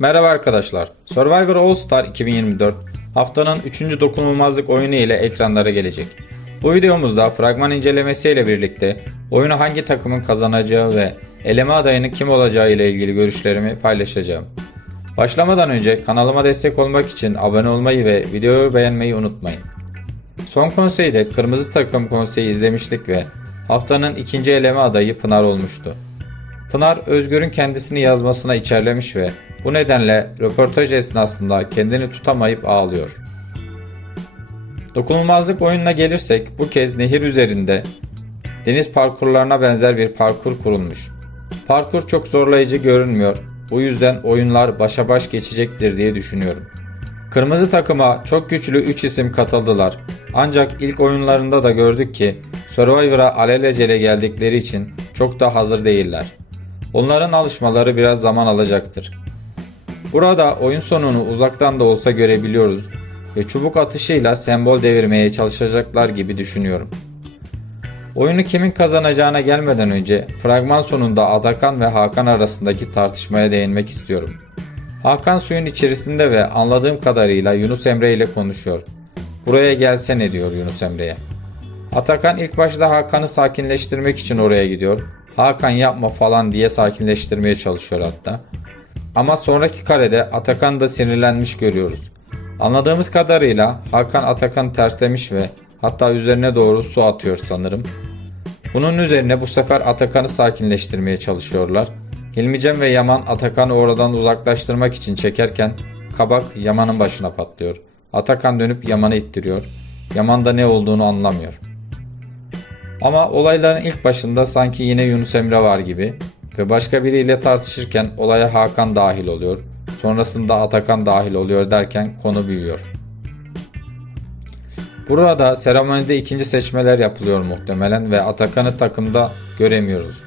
Merhaba arkadaşlar. Survivor All Star 2024 haftanın 3. dokunulmazlık oyunu ile ekranlara gelecek. Bu videomuzda fragman incelemesi ile birlikte oyunu hangi takımın kazanacağı ve eleme adayının kim olacağı ile ilgili görüşlerimi paylaşacağım. Başlamadan önce kanalıma destek olmak için abone olmayı ve videoyu beğenmeyi unutmayın. Son konseyde kırmızı takım konseyi izlemiştik ve haftanın ikinci eleme adayı Pınar olmuştu. Pınar Özgür'ün kendisini yazmasına içerlemiş ve bu nedenle röportaj esnasında kendini tutamayıp ağlıyor. Dokunulmazlık oyununa gelirsek bu kez nehir üzerinde deniz parkurlarına benzer bir parkur kurulmuş. Parkur çok zorlayıcı görünmüyor. Bu yüzden oyunlar başa baş geçecektir diye düşünüyorum. Kırmızı takıma çok güçlü 3 isim katıldılar. Ancak ilk oyunlarında da gördük ki Survivor'a alelacele geldikleri için çok da hazır değiller. Onların alışmaları biraz zaman alacaktır. Burada oyun sonunu uzaktan da olsa görebiliyoruz ve çubuk atışıyla sembol devirmeye çalışacaklar gibi düşünüyorum. Oyunu kimin kazanacağına gelmeden önce fragman sonunda Atakan ve Hakan arasındaki tartışmaya değinmek istiyorum. Hakan suyun içerisinde ve anladığım kadarıyla Yunus Emre ile konuşuyor. Buraya gelsene diyor Yunus Emre'ye. Atakan ilk başta Hakan'ı sakinleştirmek için oraya gidiyor. Hakan yapma falan diye sakinleştirmeye çalışıyor hatta. Ama sonraki karede Atakan da sinirlenmiş görüyoruz. Anladığımız kadarıyla Hakan Atakan'ı terslemiş ve hatta üzerine doğru su atıyor sanırım. Bunun üzerine bu sefer Atakan'ı sakinleştirmeye çalışıyorlar. Hilmicem ve Yaman Atakan'ı oradan uzaklaştırmak için çekerken kabak Yaman'ın başına patlıyor. Atakan dönüp Yaman'ı ittiriyor. Yaman da ne olduğunu anlamıyor. Ama olayların ilk başında sanki yine Yunus Emre var gibi ve başka biriyle tartışırken olaya Hakan dahil oluyor. Sonrasında Atakan dahil oluyor derken konu büyüyor. Burada seremonide ikinci seçmeler yapılıyor muhtemelen ve Atakan'ı takımda göremiyoruz.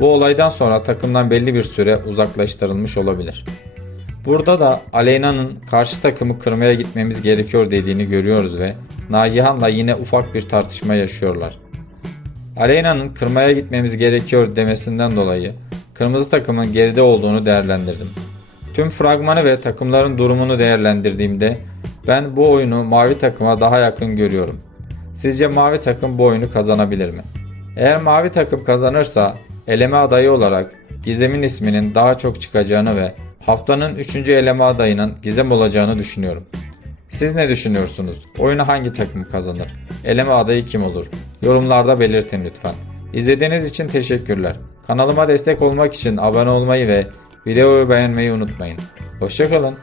Bu olaydan sonra takımdan belli bir süre uzaklaştırılmış olabilir. Burada da Aleyna'nın karşı takımı kırmaya gitmemiz gerekiyor dediğini görüyoruz ve Nagihan'la yine ufak bir tartışma yaşıyorlar. Aleyna'nın kırmaya gitmemiz gerekiyor demesinden dolayı kırmızı takımın geride olduğunu değerlendirdim. Tüm fragmanı ve takımların durumunu değerlendirdiğimde ben bu oyunu mavi takıma daha yakın görüyorum. Sizce mavi takım bu oyunu kazanabilir mi? Eğer mavi takım kazanırsa eleme adayı olarak Gizem'in isminin daha çok çıkacağını ve haftanın 3. eleme adayının Gizem olacağını düşünüyorum. Siz ne düşünüyorsunuz? Oyunu hangi takım kazanır? Eleme adayı kim olur? Yorumlarda belirtin lütfen. İzlediğiniz için teşekkürler. Kanalıma destek olmak için abone olmayı ve videoyu beğenmeyi unutmayın. Hoşçakalın.